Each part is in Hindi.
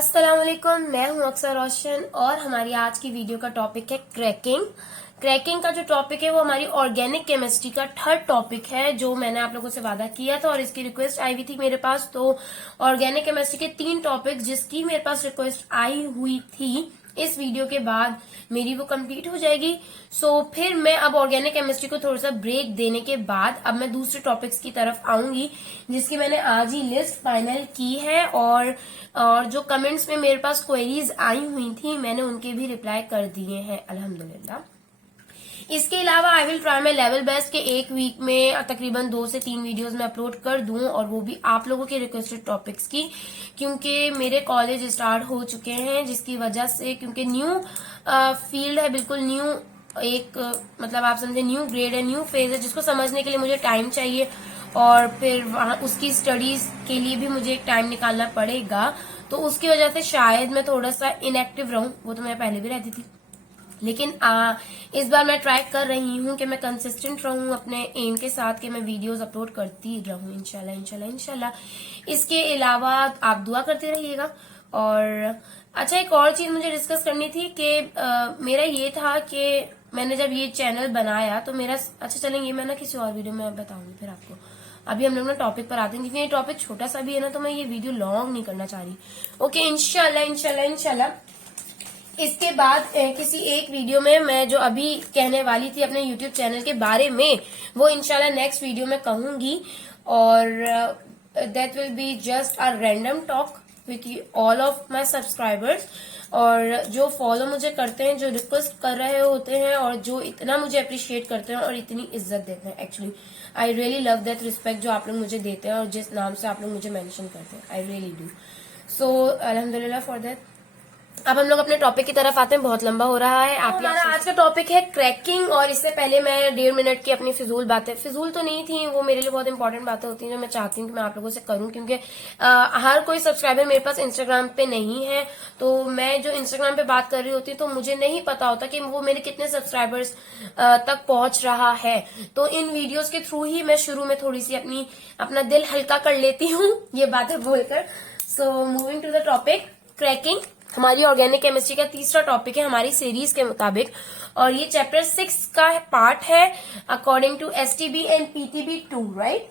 अस्सलाम वालेकुम, मैं हूं अक्सर रोशन और हमारी आज की वीडियो का टॉपिक है क्रैकिंग। क्रैकिंग का जो टॉपिक है वो हमारी ऑर्गेनिक केमिस्ट्री का थर्ड टॉपिक है, जो मैंने आप लोगों से वादा किया था और इसकी रिक्वेस्ट आई हुई थी मेरे पास। तो ऑर्गेनिक केमिस्ट्री के 3 टॉपिक जिसकी मेरे पास रिक्वेस्ट आई हुई थी, इस वीडियो के बाद मेरी वो कंप्लीट हो जाएगी। फिर मैं अब ऑर्गेनिक केमिस्ट्री को थोड़ा सा ब्रेक देने के बाद अब मैं दूसरे टॉपिक्स की तरफ आऊंगी, जिसकी मैंने आज ही लिस्ट फाइनल की है। और जो कमेंट्स में मेरे पास क्वेरीज आई हुई थी, मैंने उनके भी रिप्लाई कर दिए हैं अल्हम्दुलिल्लाह। इसके अलावा I will try my level best के एक वीक में तकरीबन 2 से 3 वीडियोस में अपलोड कर दूं, और वो भी आप लोगों के रिक्वेस्टेड टॉपिक्स की, क्योंकि मेरे कॉलेज स्टार्ट हो चुके हैं, जिसकी वजह से, क्योंकि न्यू फील्ड है, बिल्कुल न्यू एक मतलब आप समझे न्यू ग्रेड है, न्यू फेज है, जिसको समझने के लिए मुझे टाइम चाहिए और फिर वहां उसकी स्टडीज के लिए भी मुझे एक टाइम निकालना पड़ेगा। तो उसकी वजह से शायद मैं थोड़ा सा इनएक्टिव रहूं, वो तो मैं पहले भी रहती थी, लेकिन इस बार मैं ट्राई कर रही हूँ कि मैं कंसिस्टेंट रहूं अपने एम के साथ, कि मैं वीडियोस अपलोड करती रहूं इंशाल्लाह इंशाल्लाह इंशाल्लाह। इसके अलावा आप दुआ करते रहिएगा। और अच्छा, एक और चीज मुझे डिस्कस करनी थी कि मेरा ये था कि मैंने जब ये चैनल बनाया तो मेरा, अच्छा चलेंगे, मैं ना किसी और वीडियो में बताऊंगी फिर आपको। अभी हम लोग ना टॉपिक पर आते हैं, क्योंकि ये टॉपिक छोटा सा भी है ना, तो मैं ये वीडियो लॉन्ग नहीं करना चाह रही। ओके, इंशाल्लाह इंशाल्लाह इंशाल्लाह। इसके बाद किसी एक वीडियो में मैं जो अभी कहने वाली थी अपने YouTube चैनल के बारे में, वो इंशाल्लाह नेक्स्ट वीडियो में कहूंगी। और that will be just a random talk with all of my subscribers, और जो फॉलो मुझे करते हैं, जो रिक्वेस्ट कर रहे होते हैं, और जो इतना मुझे अप्रिशिएट करते हैं और इतनी इज्जत देते हैं। Actually I really love that respect जो आप लोग मुझे देते हैं और जिस नाम से आप लोग मुझे मेंशन करते हैं, आई रियली डू। सो अल्हम्दुलिल्लाह फॉर दैट। अब हम लोग अपने टॉपिक की तरफ आते हैं, बहुत लंबा हो रहा है। हमारा आज का टॉपिक है क्रैकिंग, और इससे पहले मैं 1.5 मिनट की अपनी फिजूल बातें, फिजूल तो नहीं थी, वो मेरे लिए बहुत इंपॉर्टेंट बातें होती हैं जो मैं चाहती हूँ कि मैं आप लोगों से करूं, क्योंकि हर कोई सब्सक्राइबर मेरे पास इंस्टाग्राम पे नहीं है। तो मैं जो इंस्टाग्राम पे बात कर रही होती हूँ तो मुझे नहीं पता होता कि वो मेरे कितने सब्सक्राइबर्स तक पहुंच रहा है। तो इन वीडियोज के थ्रू ही मैं शुरू में थोड़ी सी अपना दिल हल्का कर लेती हूँ ये बातें बोलकर। So moving to the topic, cracking हमारी ऑर्गेनिक केमिस्ट्री का तीसरा टॉपिक है हमारी सीरीज के मुताबिक, और ये चैप्टर 6 का पार्ट है according to STB and PTB 2, right?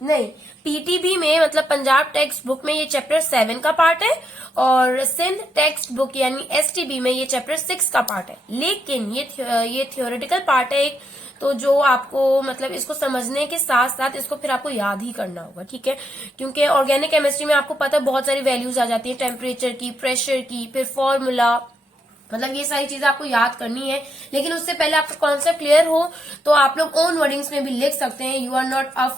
नहीं, पीटीबी में मतलब पंजाब टेक्स्ट बुक में ये चैप्टर 7 का पार्ट है, और सिंध टेक्स्ट बुक यानी एसटीबी में ये चैप्टर 6 का पार्ट है। लेकिन ये थियोरेटिकल पार्ट है एक, तो जो आपको मतलब इसको समझने के साथ साथ इसको फिर आपको याद ही करना होगा, ठीक है? क्योंकि ऑर्गेनिक केमिस्ट्री में आपको पता है बहुत सारी वैल्यूज आ जाती है, टेम्परेचर की, प्रेशर की, फिर फॉर्मूला, मतलब ये सारी चीजें आपको याद करनी है। लेकिन उससे पहले आपका कॉन्सेप्ट क्लियर हो तो आप लोग ओन वर्डिंग्स में भी लिख सकते हैं, you are not a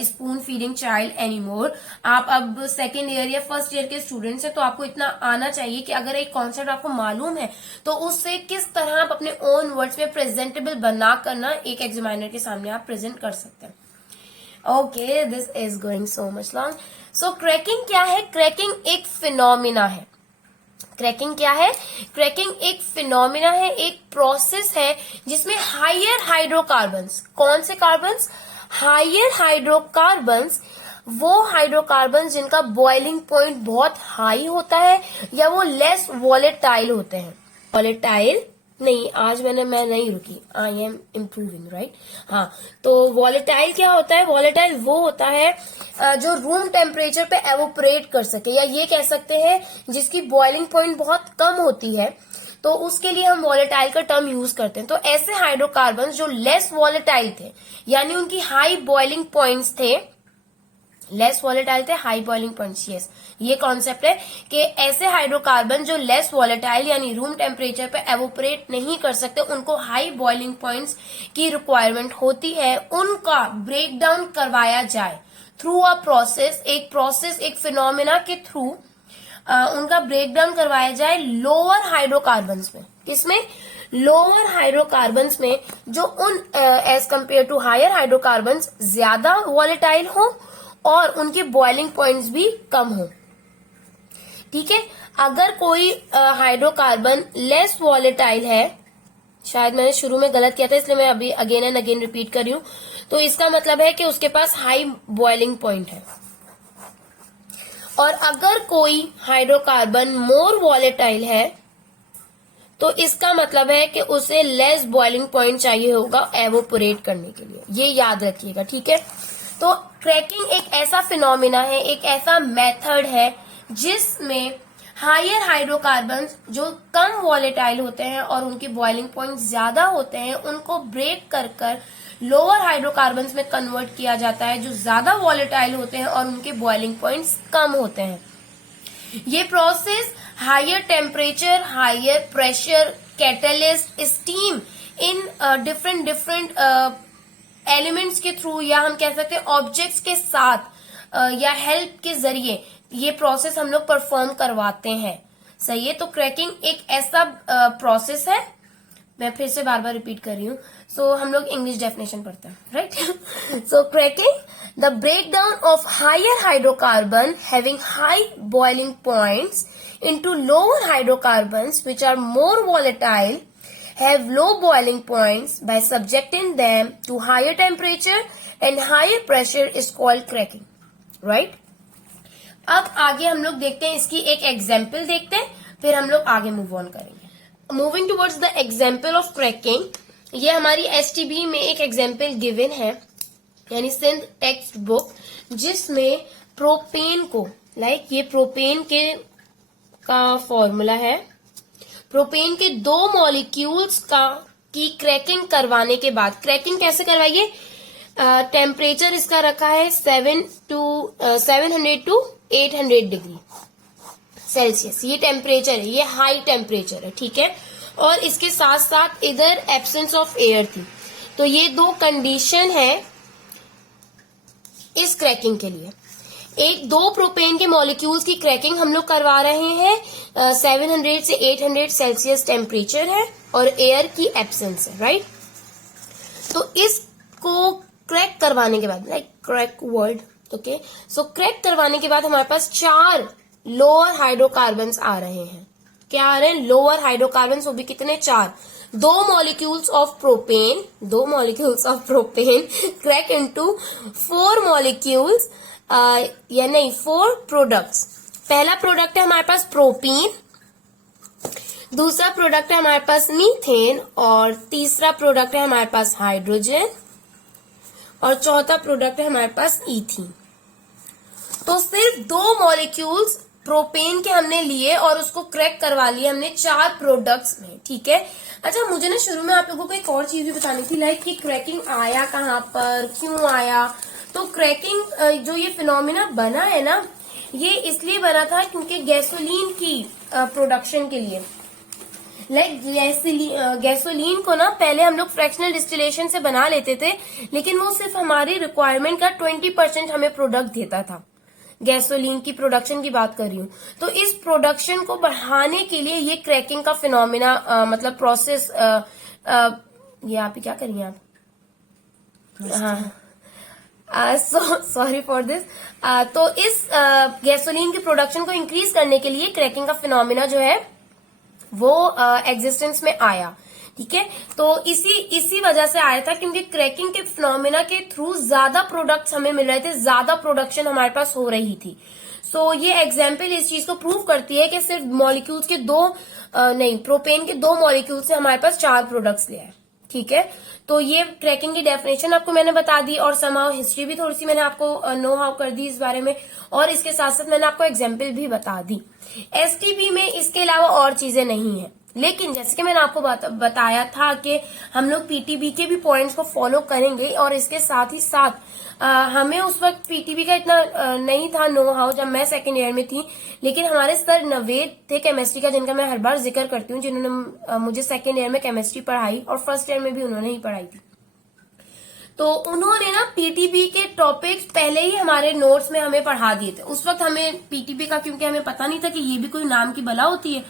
spoon feeding child any more. आप अब 2nd ईयर या 1st ईयर के स्टूडेंट्स हैं, तो आपको इतना आना चाहिए कि अगर एक कॉन्सेप्ट आपको मालूम है तो उससे किस तरह आप अपने ओन वर्ड्स में प्रेजेंटेबल बना करना एक एग्जामिनर के सामने आप प्रेजेंट कर सकते हैं। Okay, this is going so much long. So cracking क्या है? क्रैकिंग एक फिनोमिना है। क्रैकिंग क्या है? क्रैकिंग एक फिनोमिना है, एक प्रोसेस है जिसमें हायर हाइड्रोकार्बन्स, कौन से कार्बन्स? हायर हाइड्रोकार्बन्स, वो हाइड्रोकार्बन्स जिनका बॉइलिंग पॉइंट बहुत हाई होता है या वो लेस वॉलेटाइल होते हैं। वॉलेटाइल नहीं, आज मैं नहीं रुकी, आई एम इम्प्रूविंग, राइट? हाँ, तो वॉलेटाइल क्या होता है? वॉलेटाइल वो होता है जो रूम टेम्परेचर पे एवोपरेट कर सके, या ये कह सकते हैं जिसकी बॉइलिंग पॉइंट बहुत कम होती है, तो उसके लिए हम वॉलेटाइल का टर्म यूज करते हैं। तो ऐसे हाइड्रोकार्बन जो लेस वॉलेटाइल थे, यानी उनकी हाई बॉइलिंग पॉइंट्स थे, लेस वॉलेटाइल थे, हाई बॉइलिंग पॉइंट्स, यस, ये कॉन्सेप्ट है कि ऐसे हाइड्रोकार्बन जो लेस वॉलेटाइल यानी रूम टेम्परेचर पे एवोपरेट नहीं कर सकते, उनको हाई बॉइलिंग पॉइंट्स की रिक्वायरमेंट होती है, उनका ब्रेक डाउन करवाया जाए थ्रू अ प्रोसेस, एक फिनोमिना के थ्रू उनका ब्रेक डाउन करवाया जाए लोअर हाइड्रोकार्बन्स में। किसमें? लोअर हाइड्रोकार्बन्स में, जो उन as compare to higher hydrocarbons ज्यादा वॉलेटाइल हो और उनके बॉइलिंग पॉइंट्स भी कम हो, ठीक है? अगर कोई हाइड्रोकार्बन लेस वॉलेटाइल है, शायद मैंने शुरू में गलत किया था इसलिए मैं अभी अगेन एंड अगेन रिपीट कर रही हूं, तो इसका मतलब है कि उसके पास हाई बॉइलिंग पॉइंट है। और अगर कोई हाइड्रोकार्बन मोर वॉलेटाइल है तो इसका मतलब है कि उसे लेस बॉइलिंग पॉइंट चाहिए होगा एवोपोरेट करने के लिए। ये याद रखिएगा, ठीक है। तो क्रैकिंग एक ऐसा फिनोमिना है, एक ऐसा मेथड है जिसमें हायर हाइड्रोकार्बन्स जो कम वॉलेटाइल होते हैं और उनके बॉइलिंग पॉइंट ज्यादा होते हैं, उनको ब्रेक कर कर लोअर हाइड्रोकार्बन्स में कन्वर्ट किया जाता है जो ज्यादा वॉलेटाइल होते हैं और उनके बॉइलिंग पॉइंट्स कम होते हैं। ये process higher temperature, higher pressure, catalyst, steam in different elements के थ्रू, या हम कह सकते हैं ऑब्जेक्ट्स के साथ या हेल्प के जरिए ये प्रोसेस हम लोग परफॉर्म करवाते हैं। सही है। तो क्रैकिंग एक ऐसा प्रोसेस है, मैं फिर से बार बार रिपीट कर रही हूँ। सो हम लोग इंग्लिश डेफिनेशन पढ़ते हैं, right. So cracking the breakdown of higher hydrocarbon having high boiling points into lower hydrocarbons which are more volatile, have low boiling points, by subjecting them to higher temperature and higher pressure is called cracking, right? अब आगे हम लोग देखते हैं, इसकी एक एग्जाम्पल देखते हैं, फिर हम लोग आगे मूव ऑन करेंगे। Moving towards the example of cracking, ये हमारी STB में एक एग्जाम्पल गिवन है, यानी सिंध टेक्स्ट बुक, जिसमें प्रोपेन को, ये प्रोपेन का फॉर्मूला है, प्रोपेन के 2 मॉलिक्यूल्स की क्रैकिंग करवाने के बाद, क्रैकिंग कैसे करवाइए, टेम्परेचर इसका रखा है 700 to 800 डिग्री सेल्सियस, ये टेम्परेचर है, ये हाई टेम्परेचर है, ठीक है। और इसके साथ साथ इधर एब्सेंस ऑफ एयर थी, तो ये 2 कंडीशन है इस क्रैकिंग के लिए। 2 प्रोपेन के मॉलिक्यूल्स की क्रैकिंग हम लोग करवा रहे हैं, 700 से 800 सेल्सियस टेम्परेचर है और एयर की एब्सेंस है, राइट। तो इसको क्रैक करवाने के बाद, क्रैक वर्ड, ओके, सो क्रैक करवाने के बाद हमारे पास 4 लोअर हाइड्रोकार्बन्स आ रहे हैं। क्या आ रहे हैं? लोअर हाइड्रोकार्बन्स, वो भी कितने? 4। 2 molecules of propane crack into 4 molecules, या नहीं 4 प्रोडक्ट्स। पहला प्रोडक्ट है हमारे पास प्रोपीन, दूसरा प्रोडक्ट है हमारे पास मीथेन, और तीसरा प्रोडक्ट है हमारे पास हाइड्रोजन, और चौथा प्रोडक्ट है हमारे पास ईथीन। तो सिर्फ 2 मॉलिक्यूल्स प्रोपेन के हमने लिए और उसको क्रैक करवा लिया हमने 4 प्रोडक्ट्स में, ठीक है। अच्छा, मुझे ना शुरू में आप लोगों को एक और चीज भी बतानी थी, कि क्रैकिंग आया कहाँ पर, क्यों आया। तो क्रैकिंग जो ये फिनोमिना बना है ना, ये इसलिए बना था क्योंकि गैसोलीन की प्रोडक्शन के लिए, गैसोलीन को ना पहले हम लोग फ्रैक्शनल डिस्टिलेशन से बना लेते थे, लेकिन वो सिर्फ हमारी रिक्वायरमेंट का 20% हमें प्रोडक्ट देता था। गैसोलीन की प्रोडक्शन की बात कर रही हूँ। तो इस प्रोडक्शन को बढ़ाने के लिए ये क्रैकिंग का फिनोमिना, मतलब प्रोसेस, ये आप ही क्या करिए आप, हाँ, सॉरी फॉर दिस। तो इस गैसोलीन की प्रोडक्शन को इंक्रीज करने के लिए क्रैकिंग का फिनोमिना जो है वो एग्जिस्टेंस में आया, ठीक है। तो इसी वजह से आया था क्योंकि क्रैकिंग के फिनोमिना के थ्रू ज्यादा प्रोडक्ट्स हमें मिल रहे थे, ज्यादा प्रोडक्शन हमारे पास हो रही थी। सो ये एग्जाम्पल इस चीज को प्रूव करती है कि सिर्फ मॉलिक्यूल्स के प्रोपेन के 2 मॉलिक्यूल से हमारे पास 4 प्रोडक्ट्स ले आए, ठीक है। तो ये क्रैकिंग की डेफिनेशन आपको मैंने बता दी, और समाव हिस्ट्री भी थोड़ी सी मैंने आपको नो हाउ कर दी इस बारे में, और इसके साथ साथ मैंने आपको एग्जाम्पल भी बता दी। STB में इसके अलावा और चीजें नहीं है, लेकिन जैसे कि मैंने आपको बताया था कि हम लोग PTB के भी पॉइंट्स को फॉलो करेंगे, और इसके साथ ही साथ हमें उस वक्त PTB का इतना नहीं था नो हाउ जब मैं सेकेंड ईयर में थी, लेकिन हमारे सर नवेद थे केमिस्ट्री का, जिनका मैं हर बार जिक्र करती हूँ, जिन्होंने मुझे सेकेंड ईयर में केमिस्ट्री पढ़ाई और फर्स्ट ईयर में भी उन्होंने ही पढ़ाई थी। तो उन्होंने ना PTB के टॉपिक्स पहले ही हमारे नोट्स में हमें पढ़ा दिए थे। उस वक्त हमें PTB का, क्योंकि हमें पता नहीं था कि ये भी कोई नाम की बला होती है,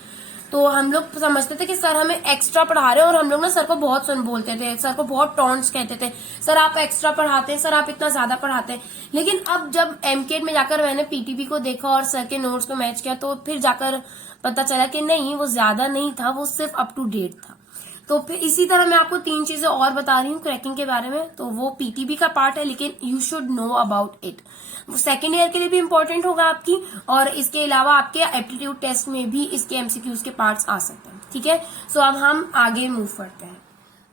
तो हम लोग समझते थे कि सर हमें एक्स्ट्रा पढ़ा रहे हैं, और हम लोग ना सर को बहुत बोलते थे, सर को बहुत टॉन्ट्स कहते थे, सर आप एक्स्ट्रा पढ़ाते हैं, सर आप इतना ज्यादा पढ़ाते हैं। लेकिन अब जब MCAT में जाकर मैंने PTB को देखा और सर के नोट्स को मैच किया, तो फिर जाकर पता चला कि नहीं, वो ज्यादा नहीं था, वो सिर्फ अप टू डेट था। तो फिर इसी तरह मैं आपको 3 चीजें और बता रही हूँ क्रैकिंग के बारे में, तो वो पीटीबी का पार्ट है, लेकिन you should know about it. वो सेकेंड ईयर के लिए भी इंपॉर्टेंट होगा आपकी, और इसके अलावा आपके एप्टीट्यूड टेस्ट में भी इसके एमसीक्यूज के पार्ट्स आ सकते हैं। ठीक है, सो अब हम आगे मूव करते हैं।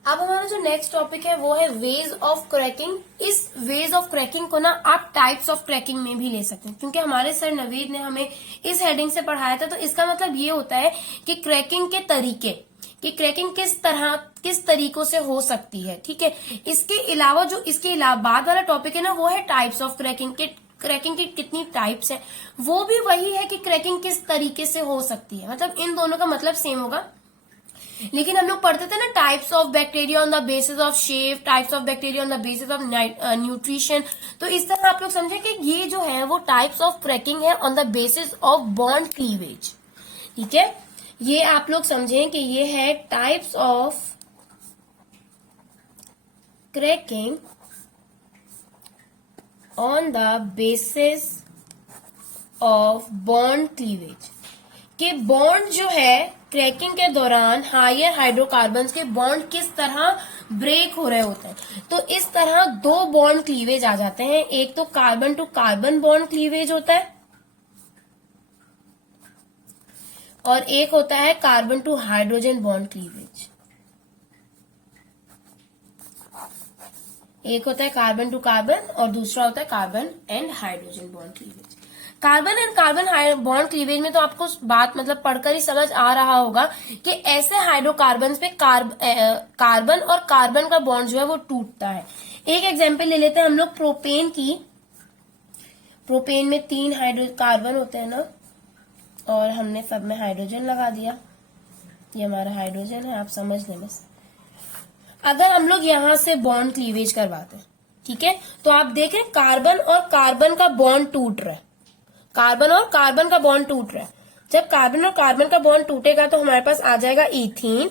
अब हमारा जो नेक्स्ट टॉपिक है वो है वेज ऑफ क्रैकिंग। इस वेज ऑफ क्रैकिंग को ना आप टाइप्स ऑफ क्रैकिंग में भी ले सकते हैं, क्योंकि हमारे सर नवीद ने हमें इस हेडिंग से पढ़ाया था। तो इसका मतलब ये होता है कि क्रैकिंग के तरीके, कि क्रैकिंग किस तरीकों से हो सकती है। ठीक है, इसके अलावा जो इसके अलावा बाद वाला टॉपिक है ना वो है टाइप्स ऑफ क्रैकिंग के, क्रैकिंग की कितनी टाइप्स है, वो भी वही है कि क्रैकिंग किस तरीके से हो सकती है। मतलब इन दोनों का मतलब सेम होगा, लेकिन हम लोग पढ़ते थे ना types of bacteria on the basis of shape, types of bacteria on the basis of nutrition. तो इस तरह आप लोग समझे कि ये जो है वो टाइप्स ऑफ क्रैकिंग है on the basis of bond cleavage. ठीक है, ये आप लोग समझें कि ये है types of cracking on the basis of bond cleavage, कि बॉन्ड जो है क्रैकिंग के दौरान हायर हाइड्रोकार्बन्स के बॉन्ड किस तरह ब्रेक हो रहे होते हैं। तो इस तरह 2 बॉन्ड क्लीवेज आ जाते हैं, एक तो carbon to carbon bond cleavage होता है और एक होता है carbon to hydrogen bond cleavage. एक होता है कार्बन टू कार्बन और दूसरा होता है carbon and hydrogen bond cleavage. Carbon and carbon bond cleavage में तो आपको बात मतलब पढ़कर ही समझ आ रहा होगा कि ऐसे हाइड्रोकार्बन पे कार्बन और कार्बन का बॉन्ड जो है वो टूटता है। एक एग्जांपल ले लेते हैं हम लोग प्रोपेन की। प्रोपेन में 3 हाइड्रोकार्बन होते हैं ना, और हमने सब में हाइड्रोजन लगा दिया। ये हमारा हाइड्रोजन है, आप समझ लें बस। अगर हम लोग यहां से बॉन्ड क्लीवेज करवाते हैं, ठीक है, तो आप देखें कार्बन और कार्बन का बॉन्ड टूट रहा है, कार्बन और कार्बन का बॉन्ड टूट रहा है। जब कार्बन और कार्बन का बॉन्ड टूटेगा तो हमारे पास आ जाएगा इथीन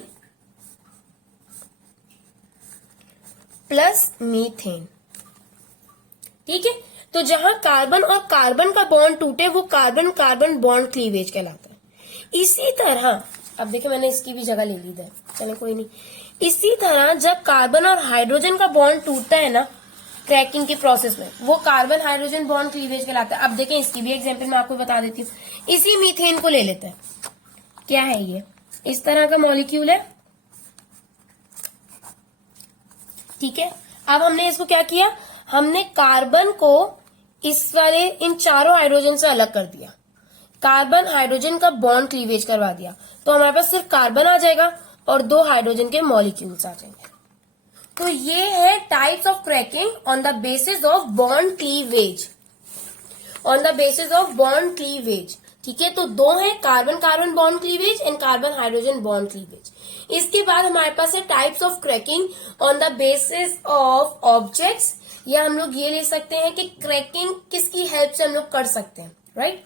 प्लस मीथेन। ठीक है, तो जहां कार्बन और कार्बन का बॉन्ड टूटे वो कार्बन कार्बन बॉन्ड क्लीवेज कहलाता है। इसी तरह अब देखिए मैंने इसकी भी जगह ले ली है, चलो कोई नहीं। इसी तरह जब कार्बन और हाइड्रोजन का बॉन्ड टूटता है ना क्रैकिंग की प्रोसेस में, वो कार्बन हाइड्रोजन बॉन्ड क्लीवेज कहलाता है। अब देखें इसकी भी एग्जांपल मैं आपको बता देती हूँ। इसी मीथेन को ले लेते हैं, क्या है ये, इस तरह का मॉलिक्यूल है। ठीक है, अब हमने इसको क्या किया, हमने कार्बन को इस वाले इन चारों हाइड्रोजन से अलग कर दिया, कार्बन हाइड्रोजन का बॉन्ड क्लीवेज करवा दिया, तो हमारे पास सिर्फ कार्बन आ जाएगा और 2 हाइड्रोजन के मॉलिक्यूल्स आ जाएंगे। तो ये है types of cracking on the basis of bond cleavage, on the basis of bond cleavage. ठीक है, तो 2 है carbon carbon bond cleavage and carbon hydrogen bond cleavage. इसके बाद हमारे पास है types of cracking on the basis of objects, या हम लोग ये ले सकते हैं कि क्रैकिंग किसकी हेल्प से हम लोग कर सकते हैं, राइट।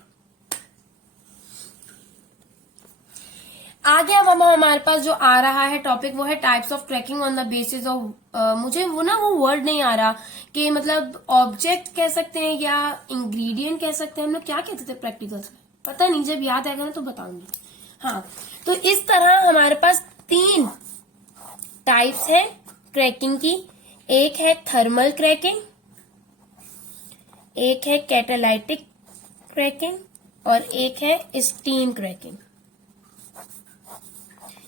आगे अब हमारे पास जो आ रहा है टॉपिक वो है types of cracking on the basis of मुझे वो वर्ड नहीं आ रहा कि मतलब ऑब्जेक्ट कह सकते हैं या इंग्रेडिएंट कह सकते हैं, हम लोग क्या कहते थे प्रैक्टिकल्स में, पता नहीं, जब याद आएगा ना तो बताऊंगी। हाँ, तो इस तरह हमारे पास 3 टाइप्स है क्रैकिंग की। एक है थर्मल क्रैकिंग, एक है कैटालाइटिक क्रैकिंग और एक है स्टीम क्रैकिंग।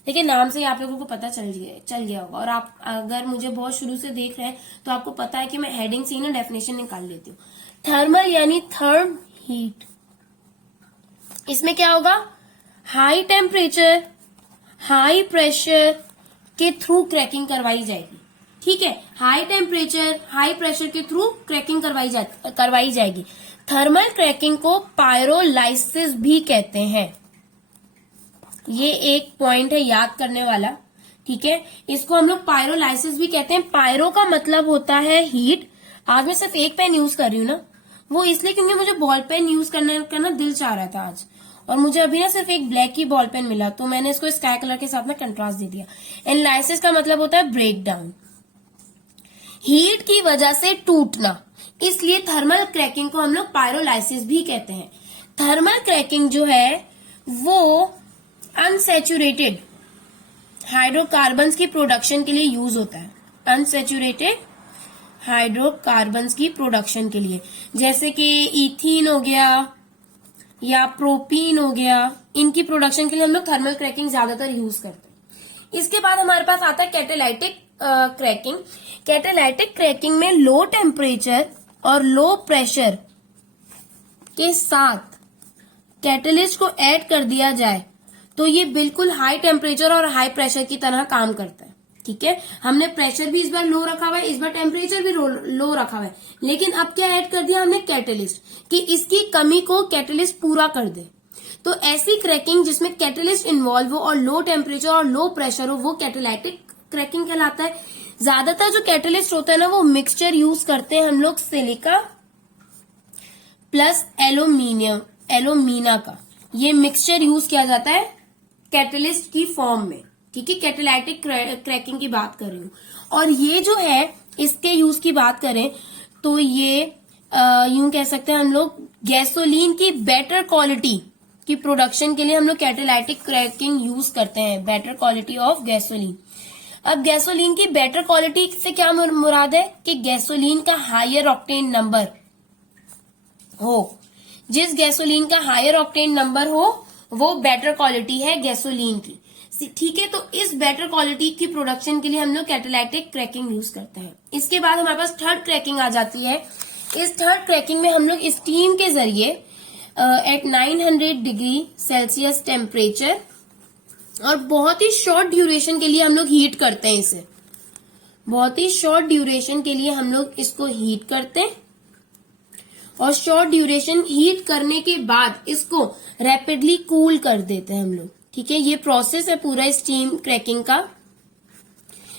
देखिए नाम से आप लोगों को पता चल गया होगा, और आप अगर मुझे बहुत शुरू से देख रहे हैं तो आपको पता है कि मैं हेडिंग से ही ना डेफिनेशन निकाल लेती हूँ। थर्मल यानी थर्म हीट, इसमें क्या होगा, हाई टेम्परेचर हाई प्रेशर के थ्रू क्रैकिंग करवाई जाएगी। ठीक है, हाई टेम्परेचर हाई प्रेशर के थ्रू क्रैकिंग करवाई जाएगी। थर्मल क्रैकिंग को पायरोलाइसिस भी कहते हैं, ये एक पॉइंट है याद करने वाला। ठीक है, इसको हम लोग पायरोलाइसिस भी कहते हैं। पायरो का मतलब होता है हीट। आज मैं सिर्फ एक पेन यूज कर रही हूँ ना, वो इसलिए क्योंकि मुझे बॉल पेन यूज करने का ना दिल चाह रहा था आज, और मुझे अभी ना सिर्फ एक ब्लैक ही बॉल पेन मिला, तो मैंने इसको स्काई कलर के साथ में कंट्रास्ट दे दिया। एंड लाइसिस का मतलब होता है ब्रेक डाउन, हीट की वजह से टूटना, इसलिए थर्मल क्रैकिंग को हम लोग पायरोलाइसिस भी कहते हैं। थर्मल क्रैकिंग जो है वो अनसैचुरेटेड हाइड्रोकार्बन्स की प्रोडक्शन के लिए यूज होता है, अनसैचुरेटेड हाइड्रोकार्बन्स की प्रोडक्शन के लिए, जैसे कि इथीन हो गया या प्रोपीन हो गया, इनकी प्रोडक्शन के लिए हम लोग थर्मल क्रैकिंग ज्यादातर यूज करते हैं। इसके बाद हमारे पास आता है कैटालाइटिक क्रैकिंग। कैटालाइटिक क्रैकिंग में लो टेम्परेचर और लो प्रेशर के साथ कैटलिस्ट को ऐड कर दिया जाए तो ये बिल्कुल हाई टेम्परेचर और हाई प्रेशर की तरह काम करता है। ठीक है, हमने प्रेशर भी इस बार लो रखा हुआ है, इस बार टेम्परेचर भी लो रखा हुआ है, लेकिन अब क्या ऐड कर दिया हमने, कैटलिस्ट, कि इसकी कमी को कैटलिस्ट पूरा कर दे। तो ऐसी क्रैकिंग जिसमें कैटलिस्ट इन्वॉल्व हो और लो टेम्परेचर और लो प्रेशर हो, वो कैटालाइटिक क्रैकिंग कहलाता है। ज्यादातर जो कैटलिस्ट होता है ना, वो मिक्सचर यूज करते हैं हम लोग सिलिका प्लस एल्यूमिना का, ये मिक्सचर यूज किया जाता है कैटलिस्ट की फॉर्म में। ठीक है, कैटालाइटिक क्रैकिंग की बात कर रही हूँ। और ये जो है, इसके यूज की बात करें तो ये यूं कह सकते हैं हम लोग, गैसोलीन की बेटर क्वालिटी की प्रोडक्शन के लिए हम लोग कैटालाइटिक क्रैकिंग यूज करते हैं, बेटर क्वालिटी ऑफ गैसोलीन। अब गैसोलीन की बेटर क्वालिटी से क्या मुराद है कि गैसोलीन का हायर ऑक्टेन नंबर हो, जिस गैसोलीन का हायर ऑक्टेन नंबर हो वो बेटर क्वालिटी है गैसोलीन की। ठीक है, तो इस बेटर क्वालिटी की प्रोडक्शन के लिए हम लोग कैटालाइटिक क्रैकिंग यूज करते हैं। इसके बाद हमारे पास थर्ड क्रैकिंग आ जाती है। इस थर्ड क्रैकिंग में हम लोग स्टीम के जरिए एट 900 डिग्री सेल्सियस टेम्परेचर और बहुत ही शॉर्ट ड्यूरेशन के लिए हम लोग हीट करते हैं इसे, बहुत ही शॉर्ट ड्यूरेशन के लिए हम लोग इसको हीट करते हैं और शॉर्ट ड्यूरेशन हीट करने के बाद इसको रैपिडली कूल कर देते हैं हम लोग। ठीक है, ये प्रोसेस है पूरा स्टीम क्रैकिंग का।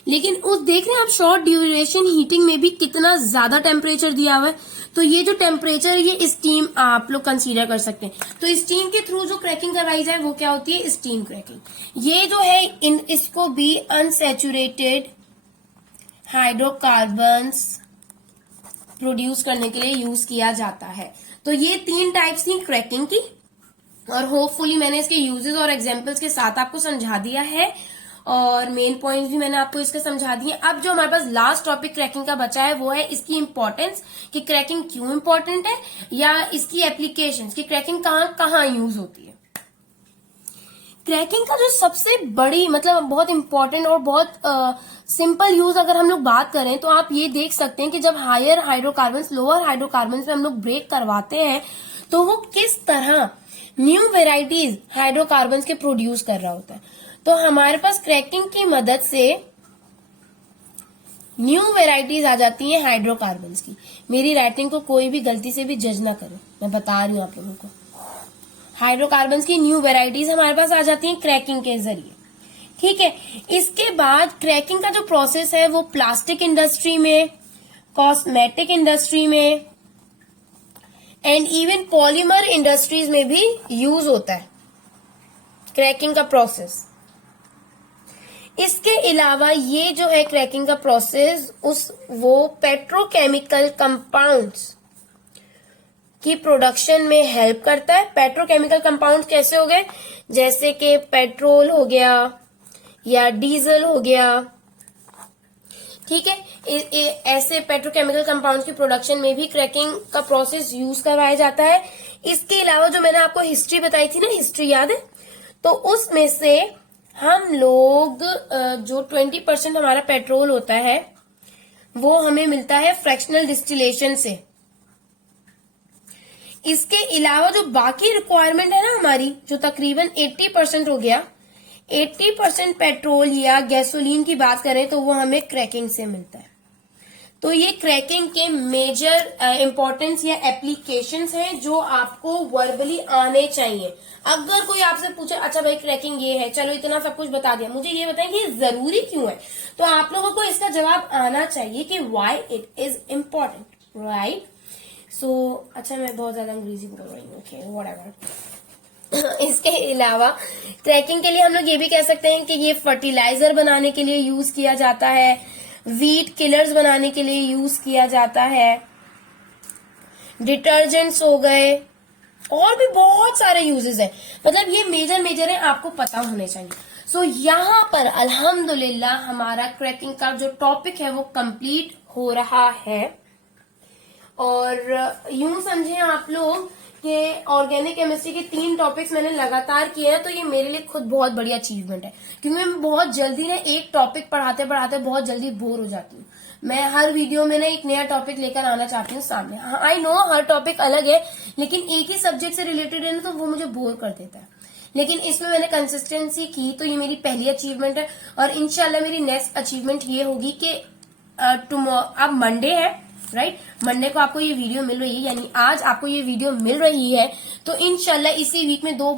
लेकिन उस देख रहे हैं आप, शॉर्ट ड्यूरेशन हीटिंग में भी कितना ज्यादा टेम्परेचर दिया हुआ है। तो ये जो टेम्परेचर, ये स्टीम आप लोग कंसीडर कर सकते हैं। तो स्टीम के थ्रू जो क्रैकिंग करवाई जाए वो क्या होती है, स्टीम क्रैकिंग। ये जो है इसको भी अनसैचुरेटेड हाइड्रोकार्बन्स प्रोड्यूस करने के लिए यूज किया जाता है। तो ये 3 टाइप्स थी क्रैकिंग की, और होपफुली मैंने इसके यूजेस और एग्जांपल्स के साथ आपको समझा दिया है और मेन पॉइंट्स भी मैंने आपको इसके समझा दिए। अब जो हमारे पास लास्ट टॉपिक क्रैकिंग का बचा है वो है इसकी इंपॉर्टेंस, कि क्रैकिंग क्यों इंपॉर्टेंट है, या इसकी एप्लीकेशंस, कि क्रैकिंग कहाँ यूज होती है। क्रैकिंग का जो सबसे बड़ी मतलब बहुत इंपॉर्टेंट और बहुत सिंपल यूज अगर हम लोग बात करें तो आप ये देख सकते हैं कि जब हायर हाइड्रोकार्बन्स लोअर हाइड्रोकार्बन्स में हम लोग ब्रेक करवाते हैं तो वो किस तरह न्यू वेराइटीज हाइड्रोकार्बन्स के प्रोड्यूस कर रहा होता है। तो हमारे पास क्रैकिंग की मदद से न्यू वेराइटीज आ जाती हैं हाइड्रोकार्बन्स की। मेरी राइटिंग को कोई भी गलती से भी जज ना करो, मैं बता रही हूँ आप लोगों को। हाइड्रोकार्बन्स की न्यू वेराइटीज हमारे पास आ जाती हैं क्रैकिंग के जरिए। ठीक है, इसके बाद क्रैकिंग का जो प्रोसेस है वो प्लास्टिक इंडस्ट्री में, कॉस्मेटिक इंडस्ट्री में एंड इवन पॉलीमर इंडस्ट्रीज में भी यूज होता है क्रैकिंग का प्रोसेस। इसके अलावा ये जो है क्रैकिंग का प्रोसेस वो पेट्रोकेमिकल कंपाउंड्स की प्रोडक्शन में हेल्प करता है। पेट्रोकेमिकल कंपाउंड्स कैसे हो गए, जैसे कि पेट्रोल हो गया या डीजल हो गया। ठीक है, ऐसे पेट्रोकेमिकल कंपाउंड्स की प्रोडक्शन में भी क्रैकिंग का प्रोसेस यूज करवाया जाता है। इसके अलावा जो मैंने आपको हिस्ट्री बताई थी ना, हिस्ट्री याद है, तो उसमें से हम लोग जो 20% हमारा पेट्रोल होता है वो हमें मिलता है फ्रैक्शनल डिस्टिलेशन से। इसके अलावा जो बाकी रिक्वायरमेंट है ना हमारी, जो तकरीबन 80% हो गया, 80% पेट्रोल या गैसोलीन की बात करें तो वो हमें क्रैकिंग से मिलता है। तो ये क्रैकिंग के मेजर इंपॉर्टेंस या एप्लीकेशंस हैं जो आपको वर्बली आने चाहिए। अगर कोई आपसे पूछे अच्छा भाई क्रैकिंग ये है, चलो इतना सब कुछ बता दिया, मुझे ये बताएं कि ये जरूरी क्यों है, तो आप लोगों को इसका जवाब आना चाहिए कि why it is important, right. So अच्छा, मैं बहुत ज्यादा अंग्रेजी बोल रही हूँ, ओके व्हाटएवर। इसके अलावा क्रैकिंग के लिए हम लोग ये भी कह सकते हैं कि ये फर्टिलाइजर बनाने के लिए यूज किया जाता है, वीट किलर्स बनाने के लिए यूज किया जाता है, डिटर्जेंट्स हो गए, और भी बहुत सारे यूजेस है, मतलब ये मेजर है, आपको पता होने चाहिए। सो यहाँ पर अल्हम्दुलिल्लाह हमारा क्रैकिंग का जो टॉपिक है वो कंप्लीट हो रहा है। और यूं समझे आप लोग कि ऑर्गेनिक केमिस्ट्री के 3 टॉपिक्स मैंने लगातार किए हैं, तो ये मेरे लिए खुद बहुत बड़ी अचीवमेंट है, क्योंकि मैं बहुत जल्दी ना एक टॉपिक पढ़ाते पढ़ाते बहुत जल्दी बोर हो जाती हूँ। मैं हर वीडियो में ना एक नया टॉपिक लेकर आना चाहती हूँ सामने। आई नो हर टॉपिक अलग है, लेकिन एक ही सब्जेक्ट से रिलेटेड है ना, तो वो मुझे बोर कर देता है। लेकिन इसमें मैंने कंसिस्टेंसी की, तो ये मेरी पहली अचीवमेंट है। और इंशाल्लाह मेरी नेक्स्ट अचीवमेंट ये होगी कि अब मंडे है, राइट, मंडे को आपको ये वीडियो मिल रही है, यानी आज आपको ये वीडियो मिल रही है, तो इंशाल्लाह इसी वीक में 2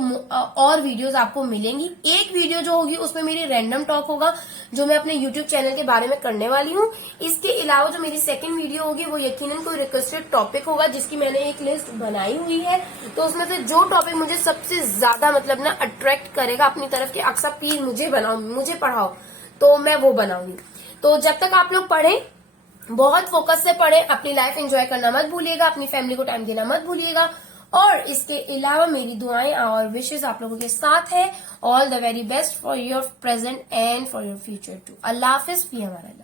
और वीडियोस आपको मिलेंगी। एक वीडियो जो होगी उसमें मेरी रैंडम टॉक होगा, जो मैं अपने यूट्यूब चैनल के बारे में करने वाली हूँ। इसके अलावा जो मेरी सेकंड वीडियो होगी वो यकीनन कोई रिक्वेस्टेड टॉपिक होगा, जिसकी मैंने एक लिस्ट बनाई हुई है। तो उसमें से जो टॉपिक मुझे सबसे ज्यादा मतलब ना अट्रैक्ट करेगा अपनी तरफ, की अक्सर प्लीज मुझे बनाओ, मुझे पढ़ाओ, तो मैं वो बनाऊंगी। तो जब तक आप लोग पढ़ें, बहुत फोकस से पढ़ें, अपनी लाइफ एंजॉय करना मत भूलिएगा, अपनी फैमिली को टाइम देना मत भूलिएगा। और इसके अलावा मेरी दुआएं और विशेष आप लोगों के साथ है। All the very best for your present and for your future too. अल्लाह हाफिज भी हमारा।